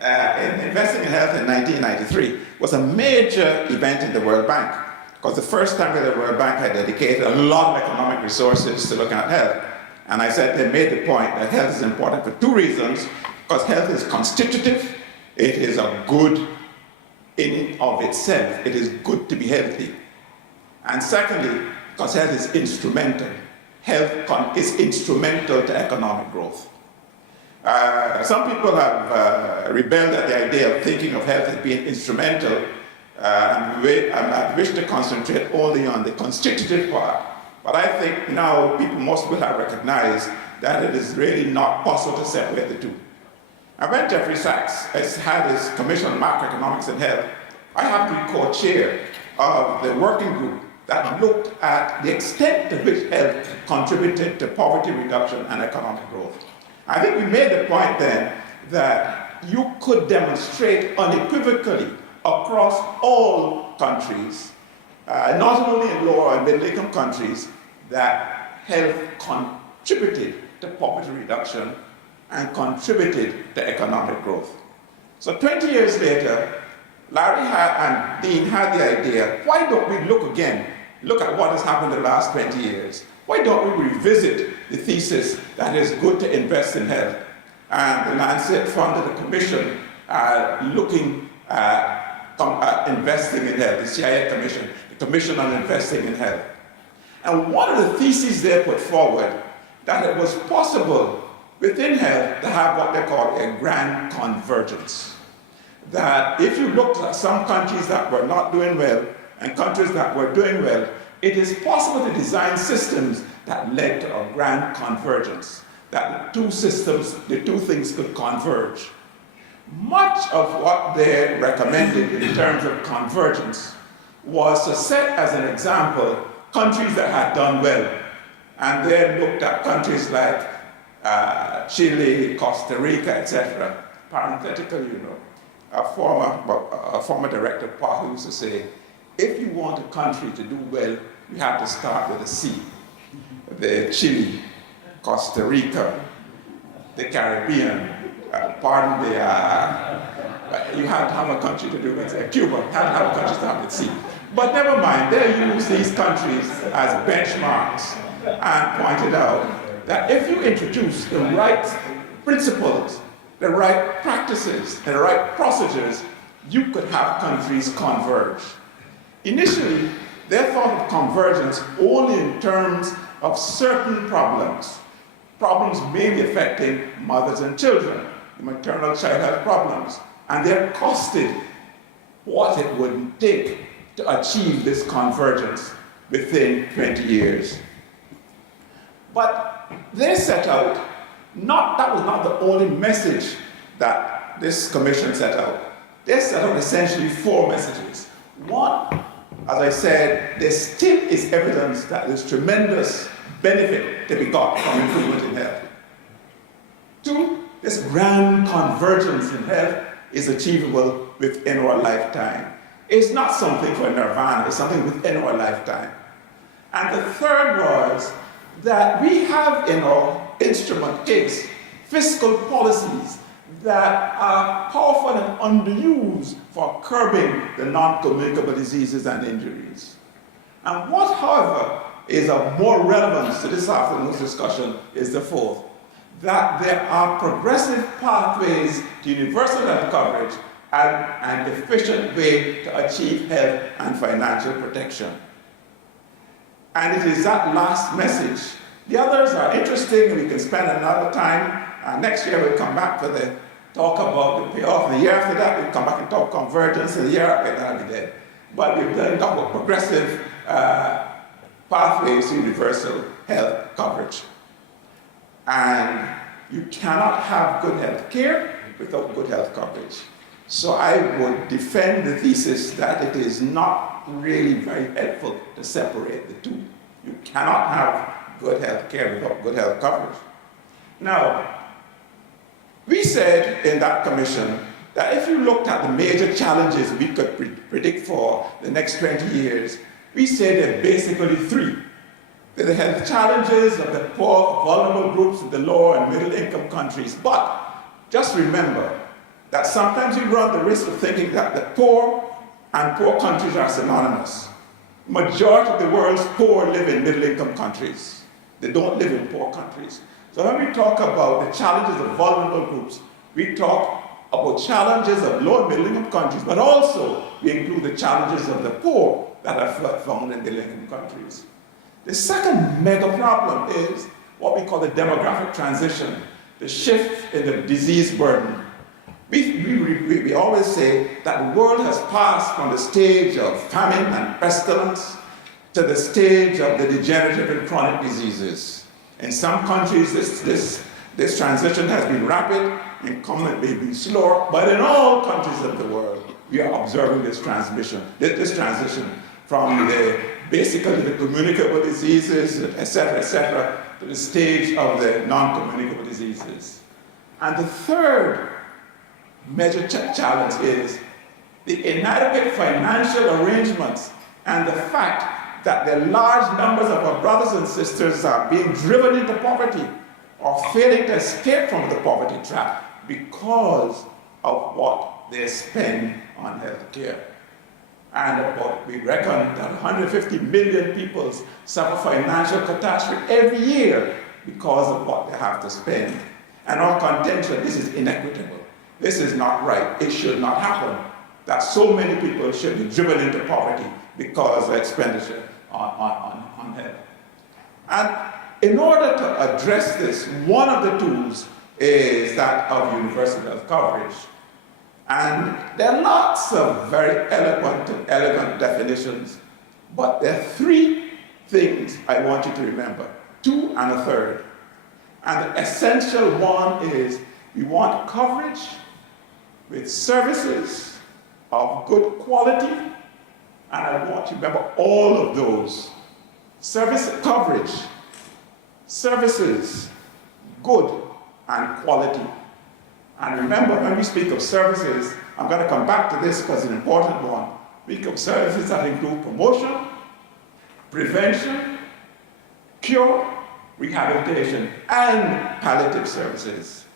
in investing in health in 1993 was a major event in the World Bank, because the first time that the World Bank had dedicated a lot of economic resources to looking at health. And I said they made the point that health is important for two reasons, because health is constitutive, it is a good in and of itself, it is good to be healthy. And secondly, because health is instrumental. Health is instrumental to economic growth. Some people have rebelled at the idea of thinking of health as being instrumental, and I wish to concentrate only on the constitutive part. But I think now most people have recognized that it is really not possible to separate the two. And when Jeffrey Sachs has had his Commission on Macroeconomics and Health, I have to be co-chair of the working group that looked at the extent to which health contributed to poverty reduction and economic growth. I think we made the point then that you could demonstrate unequivocally across all countries, not only in lower and middle income countries, that health contributed to poverty reduction and contributed to economic growth. So 20 years later, Larry and Dean had the idea, why don't we look at what has happened in the last 20 years? Why don't we revisit the thesis that it's good to invest in health? And the Lancet funded a commission looking at investing in health, the CIA Commission, the Commission on Investing in Health. And one of the theses they put forward, that it was possible within health to have what they call a grand convergence. That if you looked at some countries that were not doing well and countries that were doing well, it is possible to design systems that led to a grand convergence, that the two things could converge. Much of what they recommended in terms of convergence was to set as an example countries that had done well. And they looked at countries like Chile, Costa Rica, etc. Parenthetically, a former director, Paul, used to say, if you want a country to do well, you have to start with a C. The Chile, Costa Rica, the Caribbean, you have to have a country to do well. Cuba, you have to have a country to start with C. But never mind, they use these countries as benchmarks and pointed out that if you introduce the right principles, the right practices, and the right procedures, you could have countries converge. Initially, they thought of convergence only in terms of certain problems mainly affecting mothers and children, the maternal child health problems, and they costed what it would take to achieve this convergence within 20 years. But they set out, that was not the only message that this commission set out. They set out essentially 4 messages. One, as I said, there still is evidence that there's tremendous benefit to be got from improvement in health. 2, this grand convergence in health is achievable within our lifetime. It's not something for nirvana, it's something within our lifetime. And the third was that we have in our instrument case fiscal policies that are powerful and underused for curbing the non-communicable diseases and injuries. And what, however, is of more relevance to this afternoon's discussion is the fourth, that there are progressive pathways to universal health coverage and an efficient way to achieve health and financial protection. And it is that last message. The others are interesting, we can spend another time. Next year we'll come back for the talk about the payoff. The year after that we'll come back and talk convergence, and the year after that will be dead. But we've done talk about progressive pathways to universal health coverage. And you cannot have good health care without good health coverage. So I would defend the thesis that it is not really very helpful to separate the two. You cannot have good health care without good health coverage. Now, we said in that commission that if you looked at the major challenges we could predict for the next 20 years, we said there are basically 3. There are the health challenges of the poor, vulnerable groups of the lower and middle income countries. But just remember that sometimes you run the risk of thinking that the poor and poor countries are synonymous. Majority of the world's poor live in middle-income countries. They don't live in poor countries. So when we talk about the challenges of vulnerable groups, we talk about challenges of low and middle-income countries, but also we include the challenges of the poor that are found in middle-income countries. The second mega problem is what we call the demographic transition, the shift in the disease burden. We always say that the world has passed from the stage of famine and pestilence to the stage of the degenerative and chronic diseases. In some countries, this transition has been rapid, in some it may be slower, but in all countries of the world, we are observing this transition from basically the communicable diseases, etc., to the stage of the non-communicable diseases. And the third major challenge is the inadequate financial arrangements and the fact that the large numbers of our brothers and sisters are being driven into poverty or failing to escape from the poverty trap because of what they spend on health care. And we reckon that 150 million people suffer financial catastrophe every year because of what they have to spend. And our contention, this is inequitable. This is not right. It should not happen that so many people should be driven into poverty because of expenditure on health. And in order to address this, one of the tools is that of universal health coverage. And there are lots of very eloquent and elegant definitions, but there are three things I want you to remember, two and a third. And the essential one is we want coverage with services of good quality, and I want you to remember all of those. Service coverage, services, good and quality. And remember, when we speak of services, I'm going to come back to this because it's an important one. We speak of services that include promotion, prevention, cure, rehabilitation, and palliative services.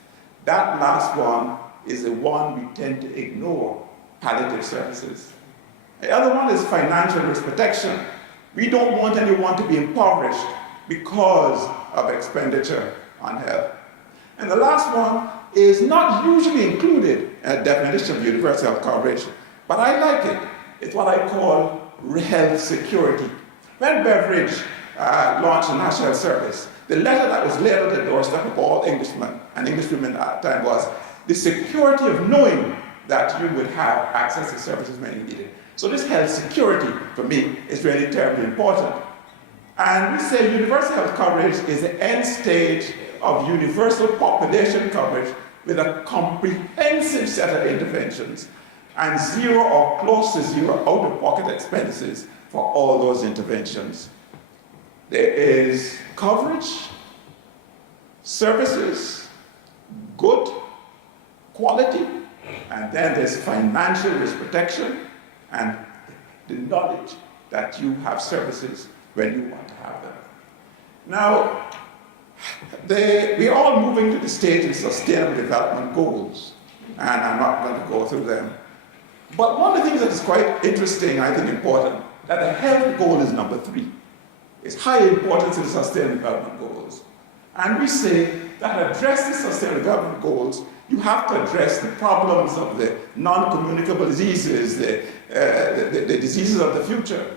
That last one is the one we tend to ignore, palliative services. The other one is financial risk protection. We don't want anyone to be impoverished because of expenditure on health. And the last one is not usually included in a definition of universal health coverage, but I like it. It's what I call health security. When Beveridge launched the National Health Service, the letter that was laid on the doorstep of all Englishmen and Englishwomen at that time was the security of knowing that you would have access to services when you need it. So this health security, for me, is really terribly important. And we say universal health coverage is the end stage of universal population coverage with a comprehensive set of interventions and zero or close to zero out-of-pocket expenses for all those interventions. There is coverage, services, good quality, and then there's financial risk protection and the knowledge that you have services when you want to have them. Now, we're all moving to the stage of sustainable development goals, and I'm not going to go through them. But one of the things that is quite interesting, I think important, that the health goal is number 3. It's high importance in the sustainable development goals. And we say that address the sustainable development goals, you have to address the problems of the non-communicable diseases, the diseases of the future.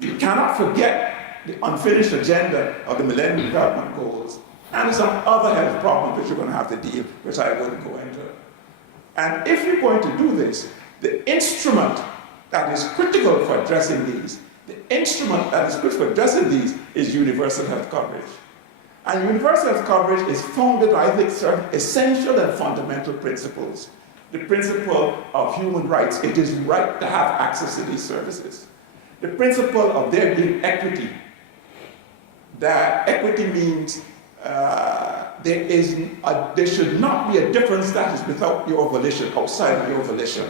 You cannot forget the unfinished agenda of the Millennium Development Goals and some other health problems which you're going to have to deal, which I wouldn't go into. And if you're going to do this, the instrument that is critical for addressing these, is universal health coverage. And universal health coverage is founded, I think, certain essential and fundamental principles. The principle of human rights. It is right to have access to these services. The principle of there being equity. That equity means there should not be a difference that is without your volition, outside of your volition.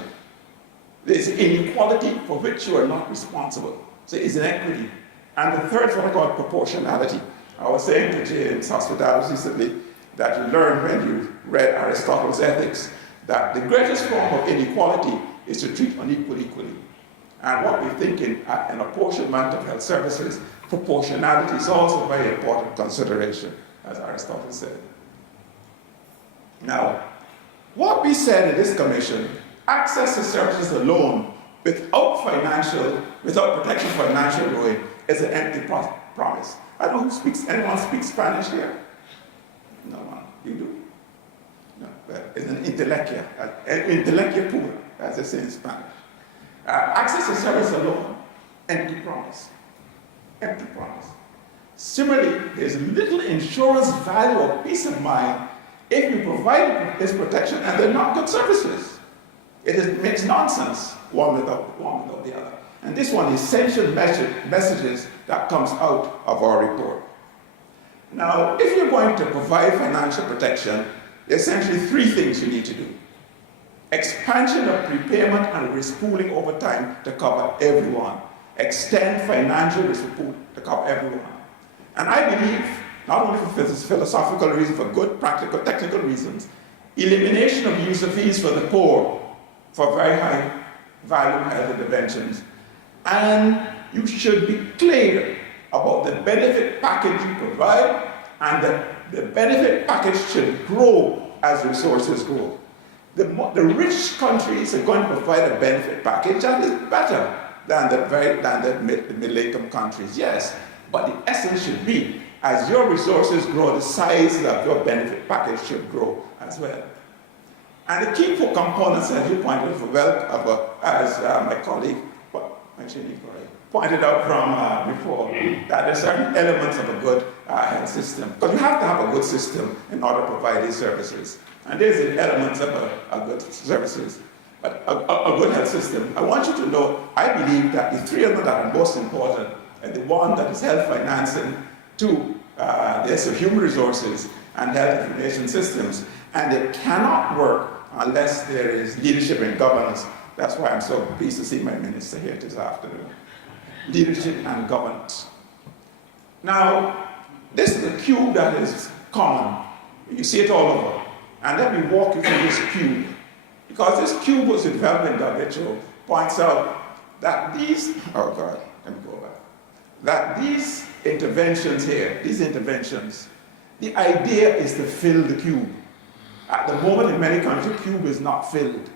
There is inequality for which you are not responsible. So it's inequity. And the third is what I call proportionality. I was saying to James Hospital recently that you learn when you read Aristotle's Ethics that the greatest form of inequality is to treat unequal equally. And what we think in an apportionment of health services, proportionality is also a very important consideration, as Aristotle said. Now, what we said in this commission, access to services alone without protection for financial ruin is an empty promise. I don't know anyone speaks Spanish here? No one. You do? No, it's an intelectia pura, as they say in Spanish. Access to service alone, empty promise. Empty promise. Similarly, there's little insurance value or peace of mind if you provide this protection and they're not good services. It makes nonsense, one without the other. And this one is essential messages that comes out of our report. Now, if you're going to provide financial protection, there's essentially three things you need to do. Expansion of prepayment and risk pooling over time to cover everyone. Extend financial risk pool to cover everyone. And I believe, not only for philosophical reasons, for good practical, technical reasons, elimination of user fees for the poor for very high value health interventions. And you should be clear about the benefit package you provide, and that the benefit package should grow as resources grow. The rich countries are going to provide a benefit package that is better than the middle-income countries, yes. But the essence should be, as your resources grow, the size of your benefit package should grow as well. And the key four components, as you pointed out, as my colleague pointed out from before, that there are certain elements of a good health system. Because you have to have a good system in order to provide these services. And there's the elements of a good services, but a good health system. I want you to know, I believe that the three of them that are most important, and the one that is health financing, two, there's the human resources and health information systems, and they cannot work unless there is leadership and governance. That's why I'm so pleased to see my minister here this afternoon. Leadership and governance. Now, this is a cube that is common. You see it all over. And let me walk you through this cube. Because this cube was developed in WHO, points out that these, oh God, let me go back. That these interventions here, the idea is to fill the cube. At the moment in many countries, the cube is not filled.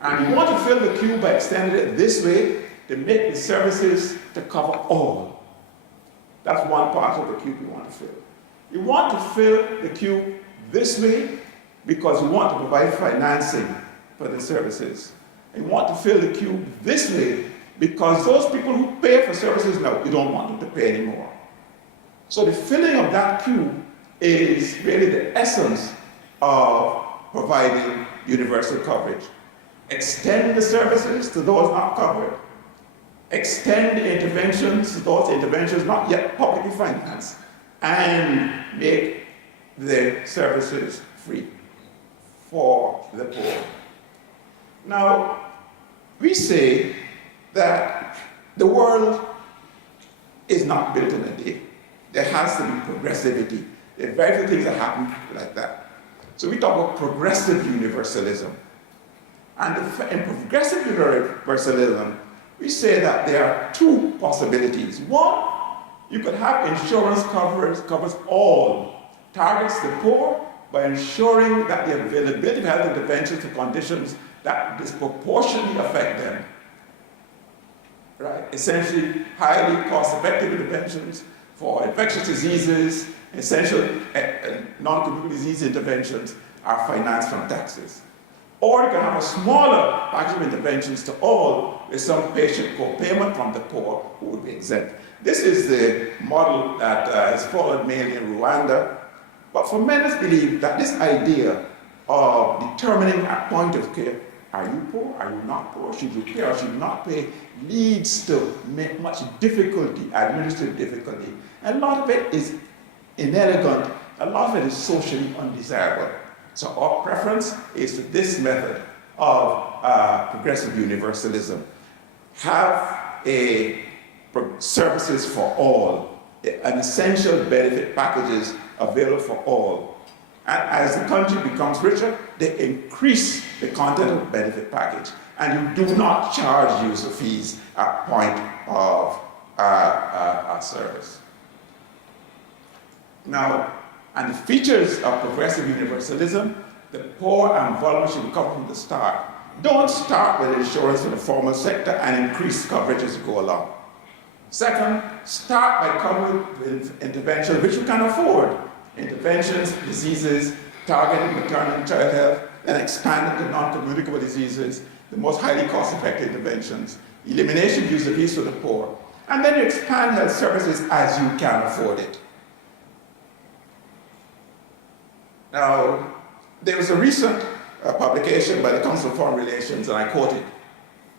And you want to fill the cube by extending it this way to make the services to cover all. That's one part of the cube you want to fill. You want to fill the cube this way because you want to provide financing for the services. And you want to fill the cube this way because those people who pay for services now, you don't want them to pay anymore. So the filling of that cube is really the essence of providing universal coverage. Extend the services to those not covered. Extend the interventions to those interventions not yet publicly financed. And make the services free for the poor. Now, we say that the world is not built in a day. There has to be progressivity. There are very few things that happen like that. So we talk about progressive universalism. And in progressive universalism, we say that there are two possibilities. One, you could have insurance covers all, targets the poor by ensuring that the availability of health interventions for conditions that disproportionately affect them. Right? Essentially, highly cost-effective interventions for infectious diseases, essential non-communicable disease interventions are financed from taxes. Or you can have a smaller package of interventions to all with some patient co-payment from the poor who would be exempt. This is the model that is followed mainly in Rwanda. But for many believe that this idea of determining at point of care, are you poor, are you not poor, should you pay or should you not pay, leads to much difficulty, administrative difficulty. And a lot of it is inelegant, a lot of it is socially undesirable. So our preference is to this method of progressive universalism. Have services for all, an essential benefit packages available for all. And as the country becomes richer, they increase the content of the benefit package. And you do not charge user fees at point of service. Now, and the features of progressive universalism, the poor and vulnerable should be covered from the start. Don't start with insurance for the formal sector and increase coverage as you go along. Second, start by covering with interventions which you can afford. Interventions, diseases, targeting maternal and child health, then expand into non-communicable diseases, the most highly cost-effective interventions, elimination of user fees for the poor, and then you expand health services as you can afford it. Now, there was a recent publication by the Council of Foreign Relations, and I quote it: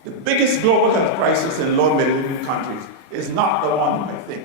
"The biggest global health crisis in low and middle-income countries is not the one you might think.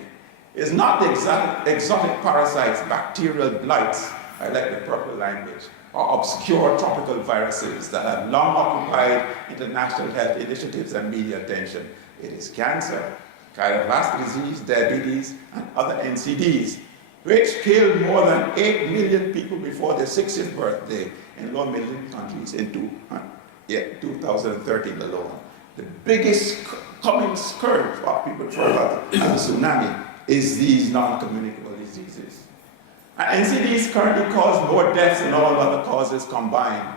It's not the exotic parasites, bacterial blights," I like the purple language, "or obscure tropical viruses that have long occupied international health initiatives and media attention. It is cancer, cardiovascular disease, diabetes, and other NCDs, which killed more than 8 million people before their 60th birthday in low and middle-income countries in 2013 alone. The biggest coming scourge of people throw out as a tsunami is these non-communicable diseases. And NCDs currently cause more deaths than all other causes combined,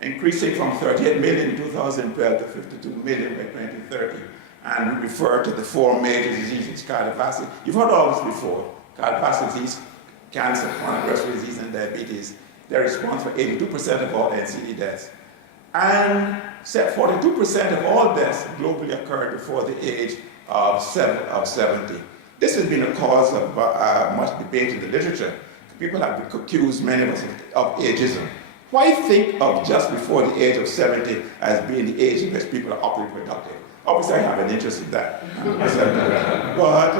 increasing from 38 million in 2012 to 52 million by 2030. And we refer to the 4 major diseases: cardiovascular. You've heard all this before. Cardiovascular disease, cancer, chronic respiratory disease, and diabetes. They're responsible for 82% of all NCD deaths. And 42% of all deaths globally occurred before the age of 70. This has been a cause of much debate in the literature. People have accused many of us of ageism. Why think of just before the age of 70 as being the age in which people are optimally productive? Obviously, I have an interest in that. But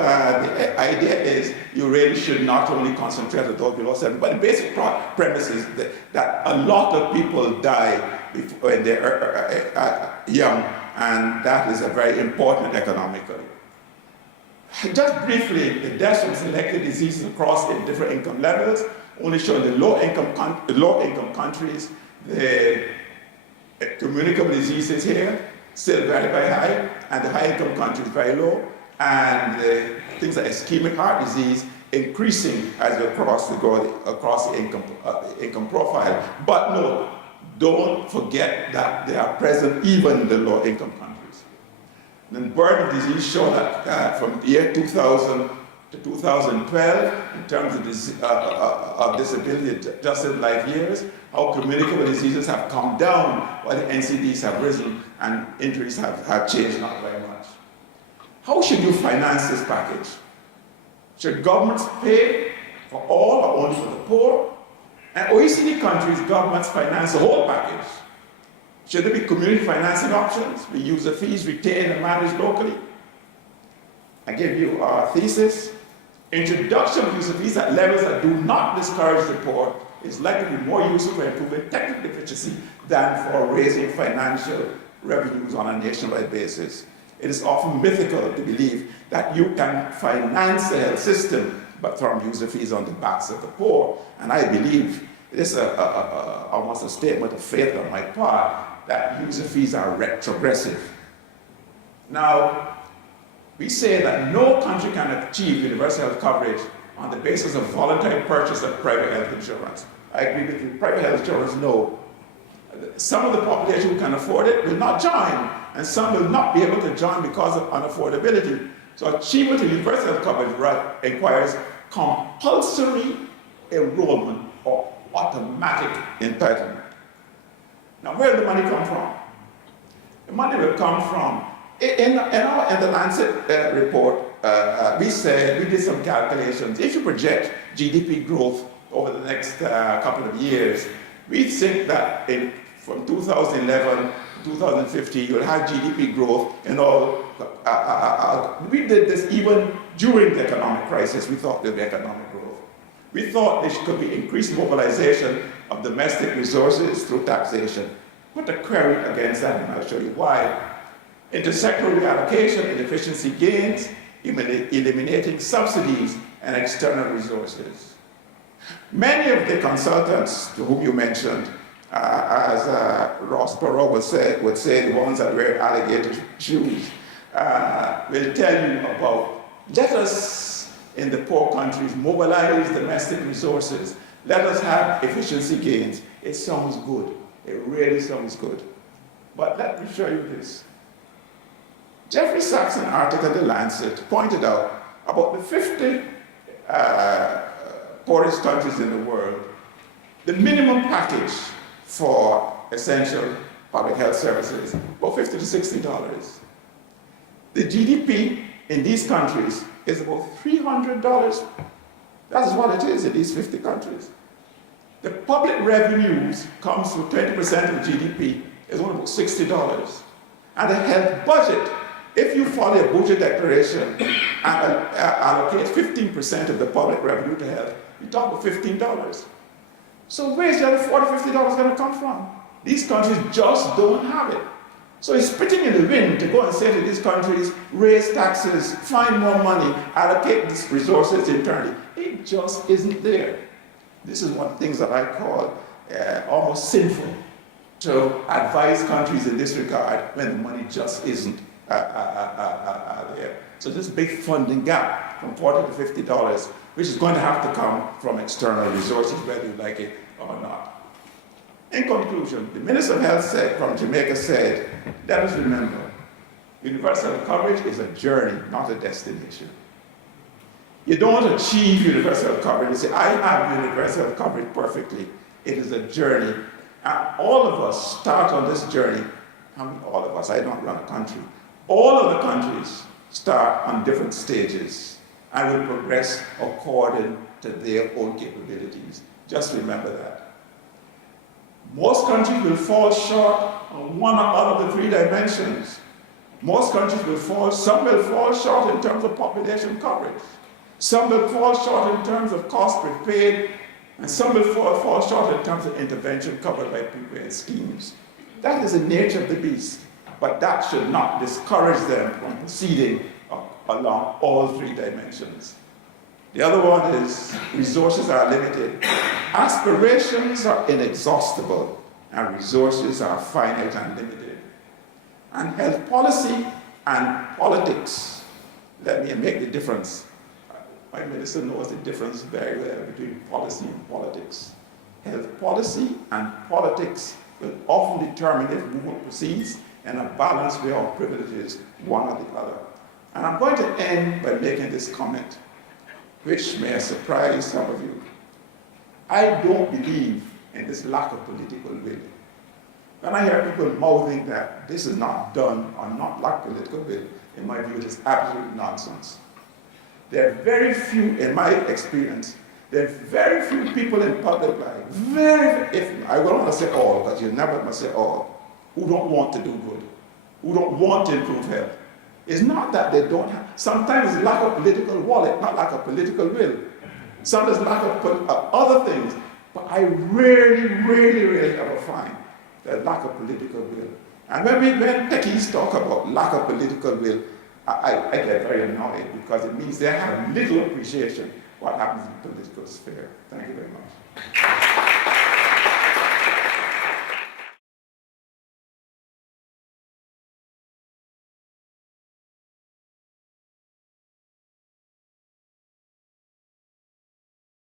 the idea is you really should not only concentrate on those below 70, but the basic premise is that a lot of people die when they're young, and that is a very important economically. Just briefly, the deaths from selected diseases across in different income levels only show the low-income countries, the communicable diseases here, still very, very high, and the high-income countries very low, and things like ischemic heart disease increasing as you across the income profile. But no, don't forget that they are present even in the low-income countries. And the burden of disease show that from the year 2000 to 2012, in terms of disability adjusted life years, how communicable diseases have come down while the NCDs have risen and injuries have changed not very much. How should you finance this package? Should governments pay for all or only for the poor? And OECD countries, governments finance the whole package. Should there be community financing options? We use the fees retained and managed locally. I give you our thesis. Introduction of user fees at levels that do not discourage the poor is likely to be more useful for improving technical efficiency than for raising financial revenues on a nationwide basis. It is often mythical to believe that you can finance the health system but from user fees on the backs of the poor. And I believe this is almost a statement of faith on my part that user fees are retrogressive. Now, we say that no country can achieve universal health coverage on the basis of voluntary purchase of private health insurance. I agree with you. Private health insurance, no. Some of the population who can afford it will not join, and some will not be able to join because of unaffordability. So achievement of universal health coverage requires compulsory enrollment or automatic entitlement. Now, where will the money come from? The money will come from, in the Lancet report, we did some calculations. If you project GDP growth over the next couple of years, we think that from 2011 to 2050, you'll have GDP growth in all. We did this even during the economic crisis. We thought there'd be economic growth. We thought there could be increased mobilization of domestic resources through taxation. Put a query against that, and I'll show you why. Intersectoral reallocation and efficiency gains, eliminating subsidies and external resources. Many of the consultants to whom you mentioned, as Ross Perot would say, the ones that wear alligator shoes, will tell you about, let us in the poor countries mobilize domestic resources. Let us have efficiency gains. It sounds good. It really sounds good. But let me show you this. Jeffrey Sachs' article in The Lancet pointed out about the 50 poorest countries in the world, the minimum package for essential public health services, about $50 to $60. The GDP in these countries is about $300. That is what it is in these 50 countries. The public revenues comes from 20% of GDP is only about $60. And the health budget, if you follow a budget declaration and allocate 15% of the public revenue to health, you talk about $15. So where's the other $40, $50 going to come from? These countries just don't have it. So it's spitting in the wind to go and say to these countries, raise taxes, find more money, allocate these resources internally. It just isn't there. This is one of the things that I call almost sinful, to advise countries in this regard when the money just isn't there. So this big funding gap from $40 to $50, which is going to have to come from external resources, whether you like it or not. In conclusion, the Minister of Health from Jamaica said, let us remember, universal coverage is a journey, not a destination. You don't achieve universal coverage and say, I have universal coverage perfectly. It is a journey. And all of us start on this journey. I mean, all of us, I don't run a country. All of the countries start on different stages and will progress according to their own capabilities. Just remember that. Most countries will fall short on one or other of the three dimensions. Most countries will fall, some will fall short in terms of population coverage. Some will fall short in terms of cost per paid, and some will fall short in terms of intervention covered by prepaid schemes. That is the nature of the beast, but that should not discourage them from proceeding along all three dimensions. The other one is resources are limited. Aspirations are inexhaustible, and resources are finite and limited. And health policy and politics, let me make the difference. My minister knows the difference very well between policy and politics. Health policy and politics will often determine if movement proceeds in a balanced way of privileges, one or the other. And I'm going to end by making this comment, which may surprise some of you. I don't believe in this lack of political will. When I hear people mouthing that this is not done or not lack political will, in my view, it is absolute nonsense. There are very few, in my experience, there are very few people in public life, I don't want to say all, because you never must say all, who don't want to do good, who don't want to improve health. It's not that they don't have, sometimes it's lack of political wallet, not lack of political will. Sometimes lack of other things, but I rarely ever find that lack of political will. And when techies talk about lack of political will, I get very annoyed because it means they have little appreciation what happens in the political sphere. Thank you very much.